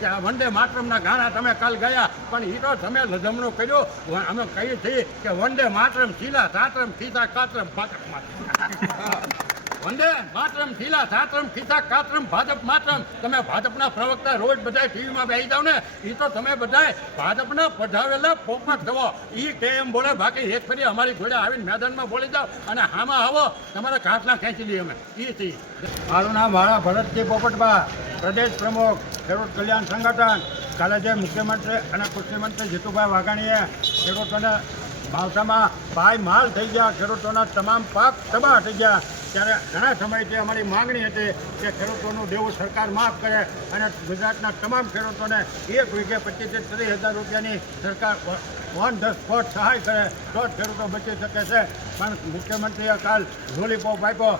કે આ વંદે માતરમના ગાણા તમે કાલ ગયા, પણ એ તો તમે લજમણો કર્યો. અમે કહીએ છીએ કે વંદે માતરમ શીલા સાતરમ ખીસા કાતરમ ભાજપ માતરમ. વંદે માતરમ શીલા સાતરમ ખીસા કાતરમ ભાજપ માતરમ. તમે ભાજપના પ્રવક્તા રોજ બધા ટીવીમાં બેસી જાવ ને, એ તો તમે બધા ભાજપના પધાવેલા પોપટ થવો. એ કે એમ બોલે, બાકી એક ફરી અમારી જોડે આવીને મેદાનમાં બોલી જાઓ અને આમાં આવો તમારા કાટલા ખેંચી લઈએ અમે. એ થી મારું નામ વાળા ભરતજી પોપટભા, પ્રદેશ પ્રમુખ ખેડૂત કલ્યાણ સંગઠન. કાલે જે મુખ્યમંત્રી અને કૃષિમંત્રી જીતુભાઈ વાઘાણીએ ખેડૂતોને માવઠામાં પાયમાલ થઈ ગયા, ખેડૂતોના તમામ પાક તબાહ થઈ ગયા, ત્યારે ઘણા સમયથી અમારી માંગણી હતી કે ખેડૂતોનું દેવું સરકાર માફ કરે અને ગુજરાતના તમામ ખેડૂતોને 1 વીઘે 25 થી 30,000 રૂપિયાની સરકાર ઓન ધ સ્પોટ સહાય કરે તો જ ખેડૂતો બચી શકે છે. પણ મુખ્યમંત્રીએ કાલ લોલીપોપ આપ્યો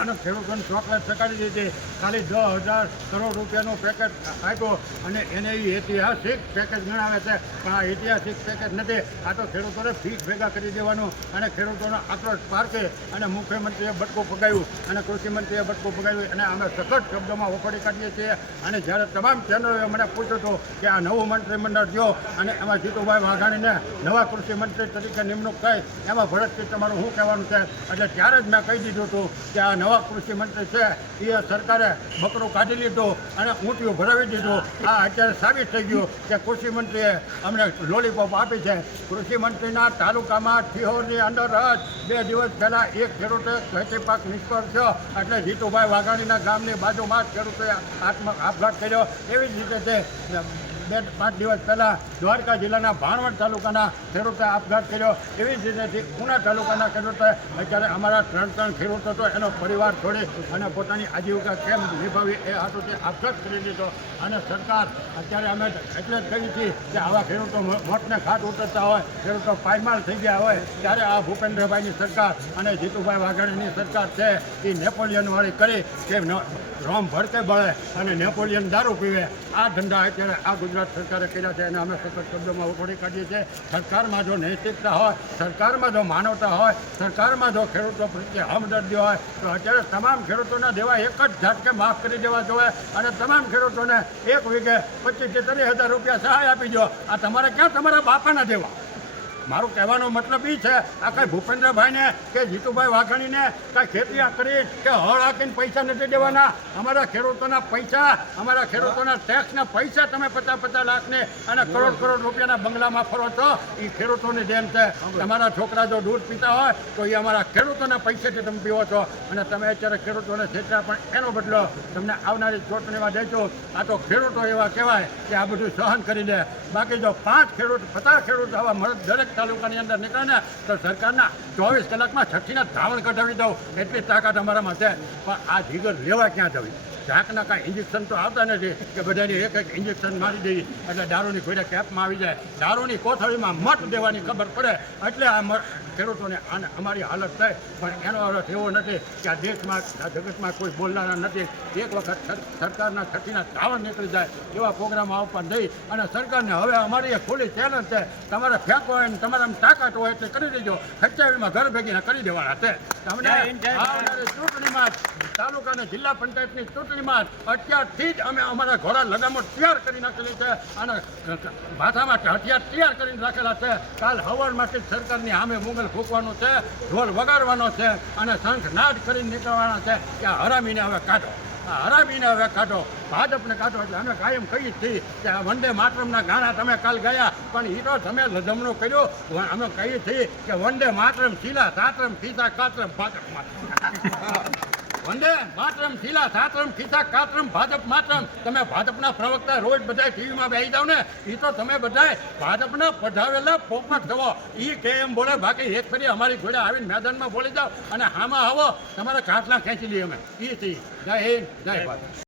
અને ખેડૂતોને ચોકલેટ ચકાડી દીધી. ખાલી 10,000 કરોડ રૂપિયાનું પેકેજ આપ્યું અને એને ઐતિહાસિક પેકેજ ગણાવે છે, પણ આ ઐતિહાસિક પેકેજ નથી. આ તો ખેડૂતોને ફીસ ભેગા કરી દેવાનું અને ખેડૂતોનો આક્રોશ પારખી અને મુખ્યમંત્રીએ બટકું પગાવ્યું અને કૃષિમંત્રીએ બટકું પગાવ્યું અને અમે સખત શબ્દોમાં વખોડી કાઢીએ છીએ. અને જ્યારે તમામ ચેનલોએ મને પૂછ્યું હતું કે આ નવું મંત્રીમંડળ થયો અને એમાં જીતુભાઈ વાઘાણીને નવા કૃષિમંત્રી તરીકે નિમણૂક થઈ, એમાં ભરતજી તમારું શું કહેવાનું છે? એટલે ત્યારે જ મેં કહી દીધું હતું કે આ નવા કૃષિમંત્રી છે એ સરકારે બકરું કાઢી લીધું અને ઊંટિયું ભરાવી દીધું. આ અત્યારે સાબિત થઈ ગયું કે કૃષિમંત્રીએ અમને લોલીપોપ આપી છે. કૃષિમંત્રીના તાલુકામાં થિહોરની અંદર જ 2 દિવસ પહેલાં એક ખેડૂતે ખેતી પાક નિષ્ફળ થયો એટલે જીતુભાઈ વાઘાણીના ગામની બાજુમાં જ ખેડૂતોએ આપઘાત કર્યો. એવી જ રીતે છે 2-5 દિવસ પહેલાં દ્વારકા જિલ્લાના ભાણવડ તાલુકાના ખેડૂતે આપઘાત કર્યો. એવી જ રીતે પૂના તાલુકાના ખેડૂતોએ અત્યારે અમારા 3 ખેડૂતો તો એનો પરિવાર છોડી અને પોતાની આજીવિકા કેમ નિભાવી એ હાથોથી આપઘાત કરી દીધો. અને સરકાર અત્યારે અમે એટલે જ કહી છીએ કે આવા ખેડૂતો મોતને ખાટ ઉતરતા હોય, ખેડૂતો પાયમાલ થઈ ગયા હોય, ત્યારે આ ભૂપેન્દ્રભાઈની સરકાર અને જીતુભાઈ વાઘાણીની સરકાર છે એ નેપોલિયનવાળી કરી કે રોમ ભડકે બળે અને નેપોલિયન દારૂ પીવે. આ ધંધા અત્યારે આ ગુજરાત સરકારે કર્યા છે અને અમે સખત શબ્દોમાં વખોડી કાઢીએ છીએ. સરકારમાં જો નૈતિકતા હોય, સરકારમાં જો માનવતા હોય, સરકારમાં જો ખેડૂતો પ્રત્યે હમદર્દી હોય તો અત્યારે તમામ ખેડૂતોના દેવા એક જ ઝાટકે માફ કરી દેવા જોઈએ અને તમામ ખેડૂતોને 1 વીઘે 25 થી 30,000 રૂપિયા સહાય આપી દો. આ તમારે ક્યાં તમારા બાપાના દેવા? મારું કહેવાનો મતલબ એ છે, આ કાંઈ ભૂપેન્દ્રભાઈને કે જીતુભાઈ વાઘાણીને કાંઈ ખેતી કરી કે હળ હાકીને પૈસા નથી દેવાના. અમારા ખેડૂતોના પૈસા, અમારા ખેડૂતોના ટેક્સના પૈસા તમે 50-50 લાખને અને કરોડ રૂપિયાના બંગલામાં ફરો છો. એ ખેડૂતોની દેન છે. તમારા છોકરા જો દૂધ પીતા હોય તો એ અમારા ખેડૂતોના પૈસાથી તમે પીવો છો અને તમે અત્યારે ખેડૂતોને છેતરા, પણ એનો બદલો તમને આવનારી ચૂંટણીમાં દેજો. આ તો ખેડૂતો એવા કહેવાય કે આ બધું સહન કરી દે. બાકી જો 5 ખેડૂત 50 ખેડૂત આવા મળદ દરેક તાલુકાની અંદર નીકળે ને તો સરકારના 24 કલાકમાં 6 ધાવણ કઢાવી દઉં એટલી તાકાત અમારામાં છે. પણ આ જીગર લેવા ક્યાં જવી? ઝાંકના કાંઈ ઇન્જેક્શન તો આવતા નથી કે બધાની એક ઇન્જેક્શન મારી દઈએ એટલે દારૂની ઘોડે કેપમાં આવી જાય. દારૂની કોથળીમાં મત દેવાની ખબર પડે એટલે આ ખેડૂતોને આને અમારી હાલત થાય. પણ એનો અર્થ એવો નથી કે આ દેશમાં આ જગતમાં કોઈ બોલનારા નથી. એક વખત સરકારના 6 ધાવણ નીકળી જાય એવા પ્રોગ્રામો આવવા દઈ અને સરકારને હવે અમારી એક ખુલ્લી ચેલેન્જ છે, તમારે ફેંકો હોય ને તમારામાં તાકાત હોય એટલે કરી દેજો. ખર્ચાવીમાં ઘર ભેગીને કરી દેવાના છે. તમને આવનારી ચૂંટણીમાં તાલુકા જિલ્લા પંચાયતની ચૂંટણીમાં અત્યારથી જ અમે અમારા ઘોડા લગામો તૈયાર કરી નાખેલી છે અને માથામાં હથિયાર તૈયાર કરીને રાખેલા છે. કાલ હવારમાંથી સરકારની સામે મુગલ ફૂંકવાનો છે, ઢોલ વગાડવાનો છે અને શંખ નાદ કરીને નીકળવાના છે કે આ હરામીને હવે કાઢો, આ હરામીને હવે કાઢો, ભાજપને કાઢો. એટલે અમે કાયમ કહીએ છીએ કે આ વંદે માતરમના ગાણા તમે કાલ ગયા, પણ એ તો તમે લજમણો કર્યો. અમે કહીએ છીએ કે વંદે માતરમ શીલા સાતરમ ખીસા કાતરમ ભાજપ માતરમ. વંદે માતરમ શીલા સાતરમ ખીસા કાતરમ ભાજપ માતરમ. તમે ભાજપના પ્રવક્તા રોજ બધા ટીવીમાં બેસી જાવ ને, એ તો તમે બધા ભાજપના પધાવેલા પોપટ થવો. એ કે એમ બોલે, બાકી એક ફરી અમારી જોડે આવીને મેદાનમાં બોલી જાઓ અને આમાં આવો તમારા કાટલા ખેંચી લઈએ અમે. એ છીએ. જય હિન્દ, જય ભારત.